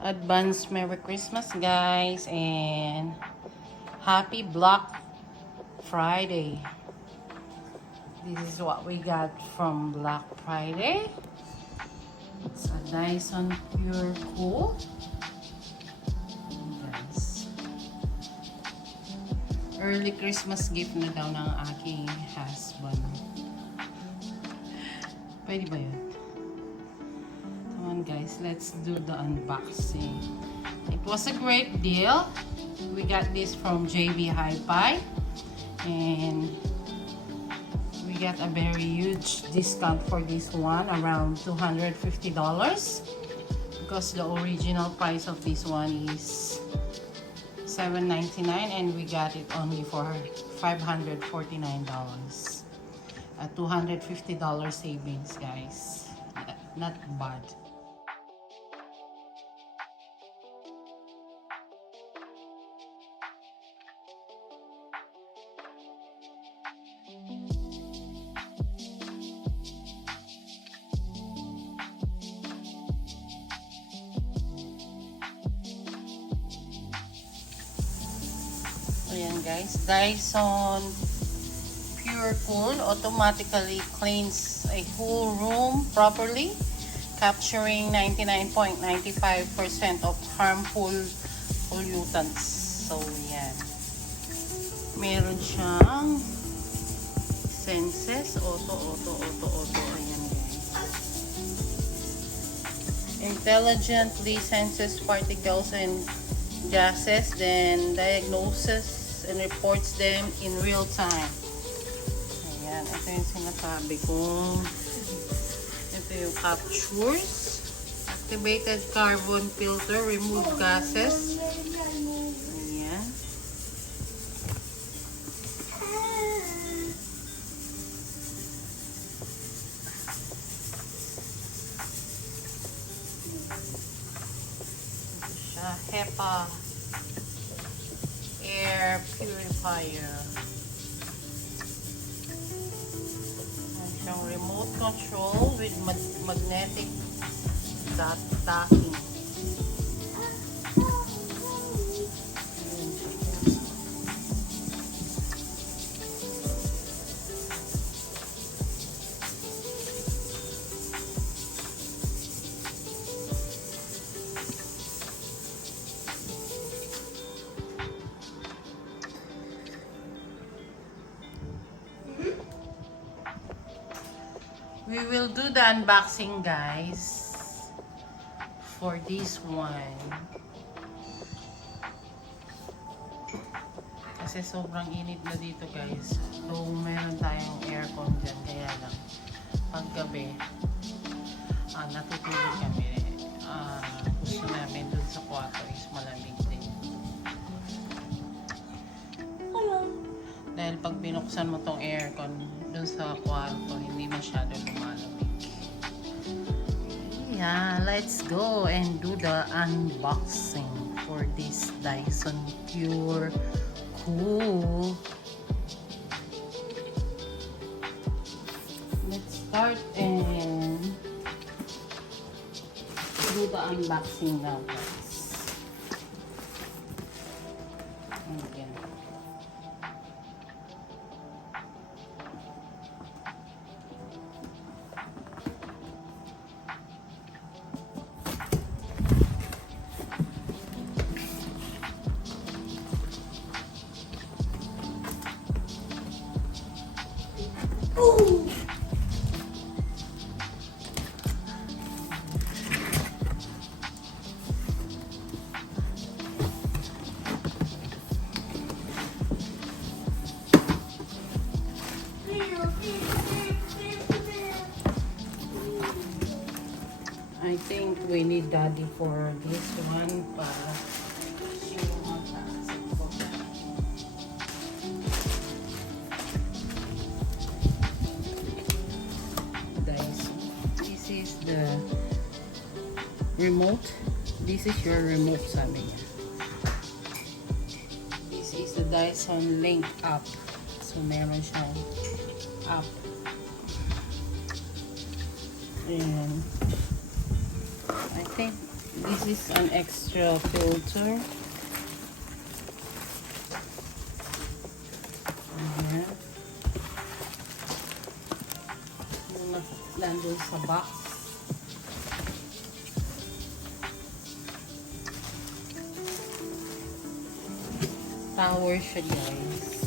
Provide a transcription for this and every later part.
Advance Merry Christmas, guys, and Happy Black Friday. This is what we got from Black Friday. It's a Dyson Pure Cool. Guys, early Christmas gift na daw ng aking husband. Pwede ba yun? Come on, guys, let's do the unboxing. It was a great deal. We got this from JB Hi-Fi, and we got a very huge discount for this one, around $250, because the original price of this one is $7.99 and we got it only for $549. A $250 savings, guys. Not bad. Ayan, guys, Dyson Pure Cool automatically cleans a whole room properly, capturing 99.95% of harmful pollutants. So, yan. Meron siyang senses, auto. Ayan, guys. Intelligently senses particles and gases, then diagnoses and reports them in real time. Ayan, ito yung sinasabi kong ito yung captures. Activated carbon filter, remove gases. Ayan. Ito siya, HEPA air purifier. Ayan siyang remote control with magnetic docking. We will do the unboxing, guys, for this one. Kasi sobrang init na dito, guys. So, meron tayong aircon dyan. Kaya lang, paggabi, natutulog kami. Gusto namin dun sa kwarto is malamig din. Dahil pag binuksan mo tong aircon dun sa kwarto, hindi masyado lumalamig. Yeah, let's go and do the unboxing for this Dyson Pure Cool. Let's start and do the unboxing now, guys. Again. I think we need daddy for this one para this is the remote. This is your remote, sabi niya. This is the Dyson Link app. So meron siyang app. And I think This is an extra filter. Ayan. Yung nandun sa box. Tower siya, guys.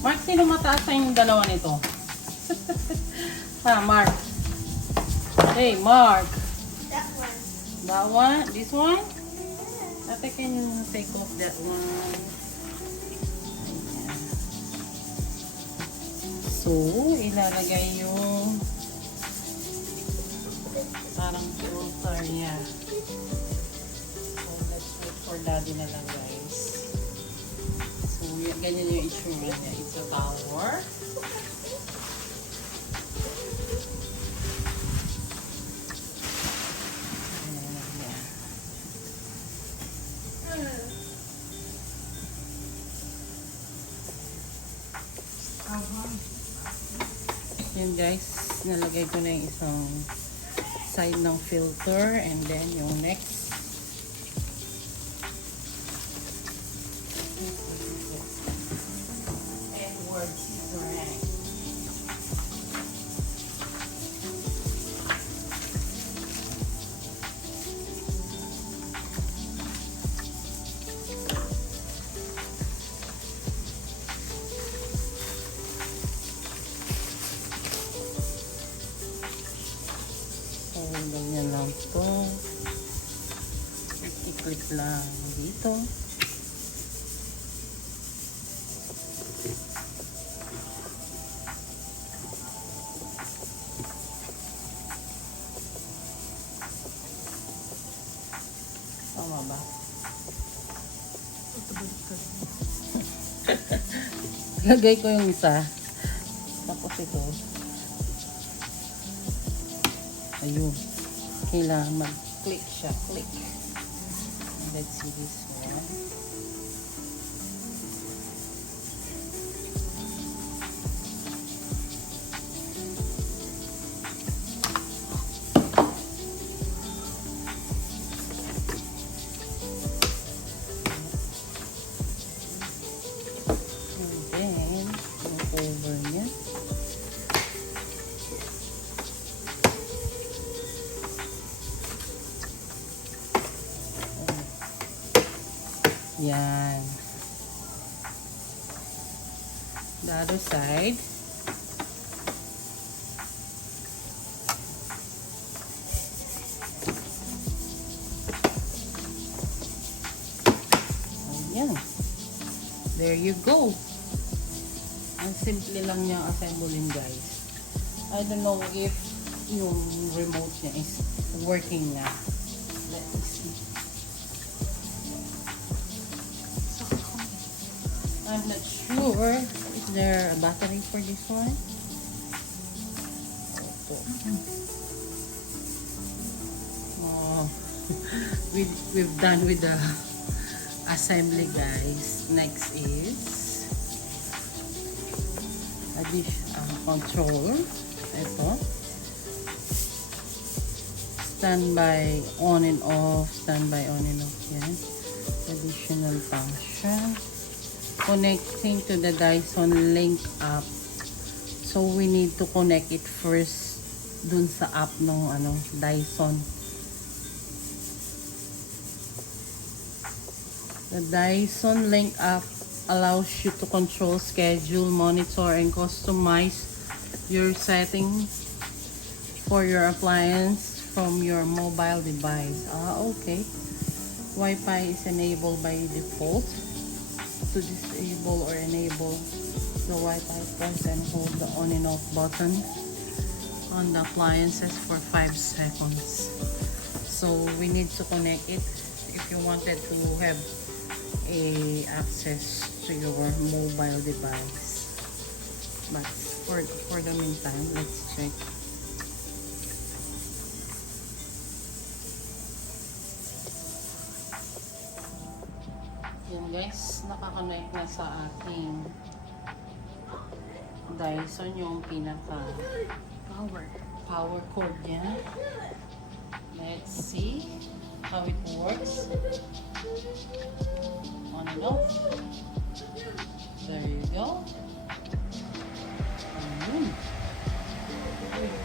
Mark, sino mataas sa yung dalawa nito? Ha, Mark. Hey, Mark. That one. That one? This one? Ate, can you take off that one? Ayan. So, ilalagay yung parang filter niya. So, let's wait for daddy na lang, guys. So, ganyan yung itsura niya. It's a tower. Yun guys, nalagay ko na yung isang side ng filter and then yung next Edward Brand. Ganyan lang po. I-click lang dito. Tama ba? Lagay ko yung isa. Tapos ito. Ayun. Kailangan mag-click siya. Click. Let's see this one. And then, yung cover niya. Yan. The other side. Ayan. There you go. Ang simple lang niyang assemblein, guys. I don't know if yung remote niya is working na. Let me see. I'm not sure. Is there a battery for this one? Oh, we've done with the assembly, guys. Next is control. Ito. Standby on and off. Standby on and off. Yan. Additional function. Connecting to the Dyson link app. So we need to connect it first dun sa app ng Dyson. The Dyson link app allows you to control, schedule, monitor, and customize your settings for your appliance from your mobile device. Okay. Wi-Fi is enabled by default. To disable or enable the Wi-Fi, press and hold the on and off button on the appliances for 5 seconds. So we need to connect it if you wanted to have a access to your mobile device. But for the meantime, let's check. Yan guys, nakakonect na sa ating Dyson yung pinaka power cord niya. Let's see how it works. On and off. There you go.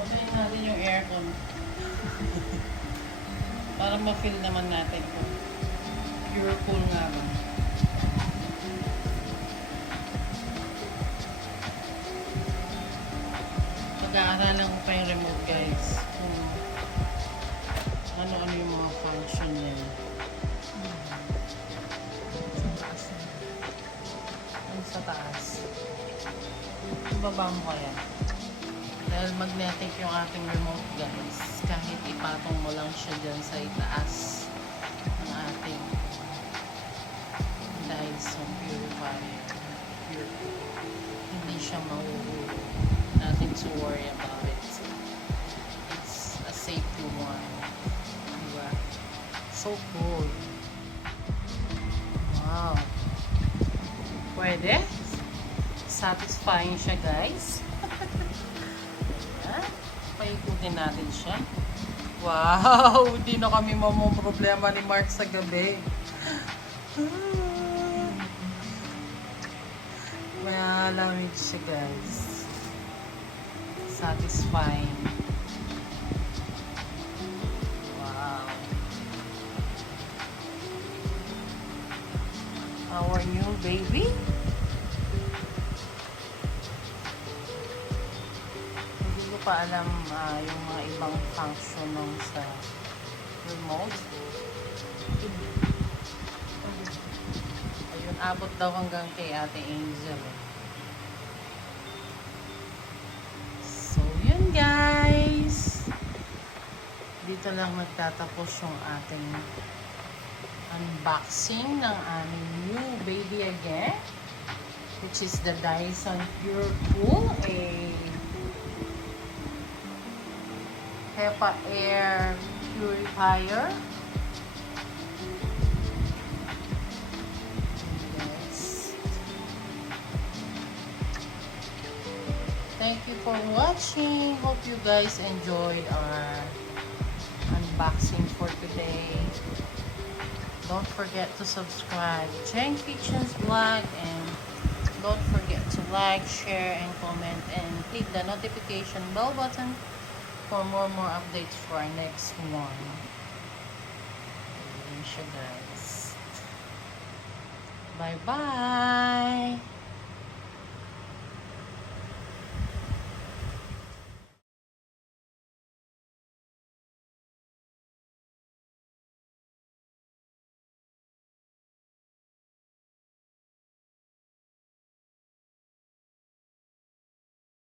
Patayin natin yung aircon. Para ma-feel naman natin kung pure cool nga ba. Pag-aaralan ko pa yung remote, guys. Kung ano-ano yung mga function niya. Yung sa taas. Ibaba mo kaya. Dahil magnetic yung ating remote, guys. Kahit ipatong mo lang siya dyan sa itaas ng ating Dyson purifier. Hindi siya mahuhulog. Nothing to worry about it. It's a safety one. Diba? So cool. Wow. Pwede? Satisfying siya, guys. Paikutin natin siya. Wow! Hindi na kami problema ni Mark sa gabi. Malamig siya, guys. Satisfying. Wow. Our new baby. Hindi ko pa alam yung mga ibang function ng sa remote. Ayun, abot daw hanggang kay Ate Angel. Guys, dito lang nagtatapos yung ating unboxing ng aming new baby again, which is the Dyson Pure Cool, a HEPA air purifier. Thank you for watching. Hope you guys enjoyed our unboxing for today. Don't forget to subscribe to Cheng Kitchen's vlog, and don't forget to like, share, and comment, and click the notification bell button for more updates for our next one. Ayun siya, guys. Bye-bye!